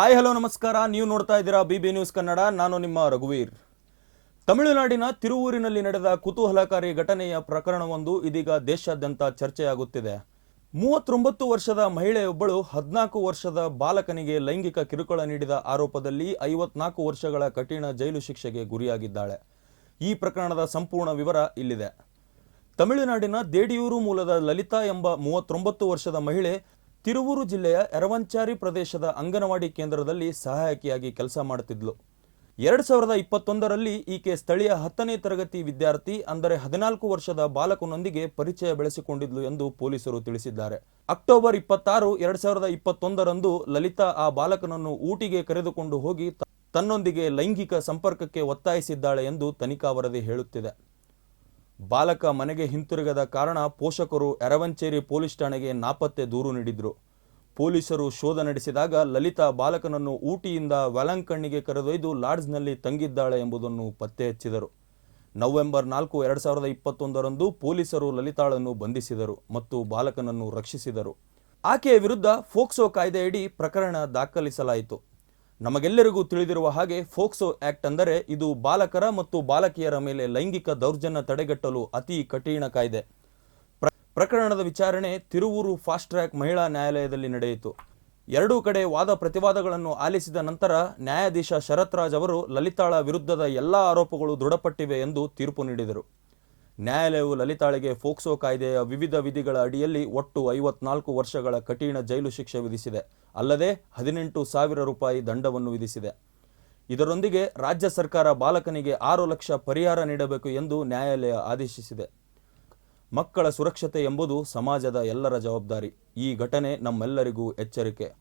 Hi, hello, ನಮಸ್ಕಾರ. ನೀವು ನೋಡ್ತಾ ಇದ್ದೀರಾ ಬಿ ಬಿ ನ್ಯೂಸ್ ಕನ್ನಡ. ನಾನು ನಿಮ್ಮ ರಘುವೀರ್. ತಮಿಳುನಾಡಿನ ತಿರುವೂರಿನಲ್ಲಿ ನಡೆದ ಕುತೂಹಲಕಾರಿ ಘಟನೆಯ ಪ್ರಕರಣವೊಂದು ಇದೀಗ ದೇಶಾದ್ಯಂತ ಚರ್ಚೆಯಾಗುತ್ತಿದೆ. ಮೂವತ್ತೊಂಬತ್ತು ವರ್ಷದ ಮಹಿಳೆಯೊಬ್ಬಳು ಹದಿನಾಲ್ಕು ವರ್ಷದ ಬಾಲಕನಿಗೆ ಲೈಂಗಿಕ ಕಿರುಕುಳ ನೀಡಿದ ಆರೋಪದಲ್ಲಿ ಐವತ್ನಾಲ್ಕು ವರ್ಷಗಳ ಕಠಿಣ ಜೈಲು ಶಿಕ್ಷೆಗೆ ಗುರಿಯಾಗಿದ್ದಾಳೆ. ಈ ಪ್ರಕರಣದ ಸಂಪೂರ್ಣ ವಿವರ ಇಲ್ಲಿದೆ. ತಮಿಳುನಾಡಿನ ದೇಡಿಯೂರು ಮೂಲದ ಲಲಿತಾ ಎಂಬ ಮೂವತ್ತೊಂಬತ್ತು ವರ್ಷದ ಮಹಿಳೆ ತಿರುವೂರು ಜಿಲ್ಲೆಯ ಎರವಂಚಾರಿ ಪ್ರದೇಶದ ಅಂಗನವಾಡಿ ಕೇಂದ್ರದಲ್ಲಿ ಸಹಾಯಕಿಯಾಗಿ ಕೆಲಸ ಮಾಡುತ್ತಿದ್ಲು. ಎರಡು ಸಾವಿರದ ಇಪ್ಪತ್ತೊಂದರಲ್ಲಿ ಈಕೆ ಸ್ಥಳೀಯ ಹತ್ತನೇ ತರಗತಿ ವಿದ್ಯಾರ್ಥಿ ಅಂದರೆ ಹದಿನಾಲ್ಕು ವರ್ಷದ ಬಾಲಕನೊಂದಿಗೆ ಪರಿಚಯ ಬೆಳೆಸಿಕೊಂಡಿದ್ಲು ಎಂದು ಪೊಲೀಸರು ತಿಳಿಸಿದ್ದಾರೆ. ಅಕ್ಟೋಬರ್ ಇಪ್ಪತ್ತಾರು, ಎರಡ್ ಸಾವಿರದ ಇಪ್ಪತ್ತೊಂದರಂದು ಲಲಿತಾ ಆ ಬಾಲಕನನ್ನು ಊಟಿಗೆ ಕರೆದುಕೊಂಡು ಹೋಗಿ ತನ್ನೊಂದಿಗೆ ಲೈಂಗಿಕ ಸಂಪರ್ಕಕ್ಕೆ ಒತ್ತಾಯಿಸಿದ್ದಾಳೆ ಎಂದು ತನಿಖಾ ವರದಿ ಹೇಳುತ್ತಿದೆ. ಬಾಲಕ ಮನೆಗೆ ಹಿಂತಿರುಗದ ಕಾರಣ ಪೋಷಕರು ಎರವಂಚೇರಿ ಪೊಲೀಸ್ ಠಾಣೆಗೆ ನಾಪತ್ತೆ ದೂರು ನೀಡಿದ್ರು. ಪೊಲೀಸರು ಶೋಧ ನಡೆಸಿದಾಗ ಲಲಿತಾ ಬಾಲಕನನ್ನು ಊಟಿಯಿಂದ ವ್ಯಾಲಂಕಣ್ಣಿಗೆ ಕರೆದೊಯ್ದು ಲಾಡ್ಜ್ನಲ್ಲಿ ತಂಗಿದ್ದಾಳೆ ಎಂಬುದನ್ನು ಪತ್ತೆ ಹಚ್ಚಿದರು. ನವೆಂಬರ್ ನಾಲ್ಕು, ಎರಡು ಸಾವಿರದ ಇಪ್ಪತ್ತೊಂದರಂದು ಪೊಲೀಸರು ಲಲಿತಾಳನ್ನು ಬಂಧಿಸಿದರು ಮತ್ತು ಬಾಲಕನನ್ನು ರಕ್ಷಿಸಿದರು. ಆಕೆಯ ವಿರುದ್ಧ ಫೋಕ್ಸೋ ಕಾಯ್ದೆಯಡಿ ಪ್ರಕರಣ ದಾಖಲಿಸಲಾಯಿತು. ನಮಗೆಲ್ಲರಿಗೂ ತಿಳಿದಿರುವ ಹಾಗೆ ಫೋಕ್ಸೋ ಆಕ್ಟ್ ಅಂದರೆ ಇದು ಬಾಲಕರ ಮತ್ತು ಬಾಲಕಿಯರ ಮೇಲೆ ಲೈಂಗಿಕ ದೌರ್ಜನ್ಯ ತಡೆಗಟ್ಟಲು ಅತಿ ಕಠಿಣ ಕಾಯ್ದೆ. ಪ್ರ- ಪ್ರಕರಣದ ವಿಚಾರಣೆ ತಿರುವೂರು ಫಾಸ್ಟ್ ಟ್ರ್ಯಾಕ್ ಮಹಿಳಾ ನ್ಯಾಯಾಲಯದಲ್ಲಿ ನಡೆಯಿತು. ಎರಡೂ ಕಡೆ ವಾದ ಪ್ರತಿವಾದಗಳನ್ನು ಆಲಿಸಿದ ನಂತರ ನ್ಯಾಯಾಧೀಶ ಶರತ್ ರಾಜ್ ಅವರು ಲಲಿತಾಳ ವಿರುದ್ಧದ ಎಲ್ಲಾ ಆರೋಪಗಳು ದೃಢಪಟ್ಟಿವೆ ಎಂದು ತೀರ್ಪು ನೀಡಿದರು. ನ್ಯಾಯಾಲಯವು ಲಲಿತಾಳಿಗೆ ಫೋಕ್ಸೋ ಕಾಯ್ದೆಯ ವಿವಿಧ ವಿಧಿಗಳ ಅಡಿಯಲ್ಲಿ ಒಟ್ಟು ಐವತ್ನಾಲ್ಕು ವರ್ಷಗಳ ಕಠಿಣ ಜೈಲು ಶಿಕ್ಷೆ ವಿಧಿಸಿದೆ. ಅಲ್ಲದೆ ಹದಿನೆಂಟು ಸಾವಿರ ರೂಪಾಯಿ ದಂಡವನ್ನು ವಿಧಿಸಿದೆ. ಇದರೊಂದಿಗೆ ರಾಜ್ಯ ಸರ್ಕಾರ ಬಾಲಕನಿಗೆ ಆರು ಲಕ್ಷ ಪರಿಹಾರ ನೀಡಬೇಕು ಎಂದು ನ್ಯಾಯಾಲಯ ಆದೇಶಿಸಿದೆ. ಮಕ್ಕಳ ಸುರಕ್ಷತೆ ಎಂಬುದು ಸಮಾಜದ ಎಲ್ಲರ ಜವಾಬ್ದಾರಿ. ಈ ಘಟನೆ ನಮ್ಮೆಲ್ಲರಿಗೂ ಎಚ್ಚರಿಕೆ.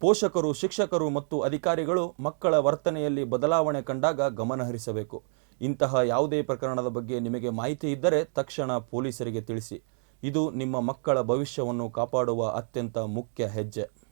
ಪೋಷಕರು, ಶಿಕ್ಷಕರು ಮತ್ತು ಅಧಿಕಾರಿಗಳು ಮಕ್ಕಳ ವರ್ತನೆಯಲ್ಲಿ ಬದಲಾವಣೆ ಕಂಡಾಗ ಗಮನಹರಿಸಬೇಕು. ಇಂತಹ ಯಾವುದೇ ಪ್ರಕರಣದ ಬಗ್ಗೆ ನಿಮಗೆ ಮಾಹಿತಿ ಇದ್ದರೆ ತಕ್ಷಣ ಪೊಲೀಸರಿಗೆ ತಿಳಿಸಿ. ಇದು ನಿಮ್ಮ ಮಕ್ಕಳ ಭವಿಷ್ಯವನ್ನು ಕಾಪಾಡುವ ಅತ್ಯಂತ ಮುಖ್ಯ ಹೆಜ್ಜೆ.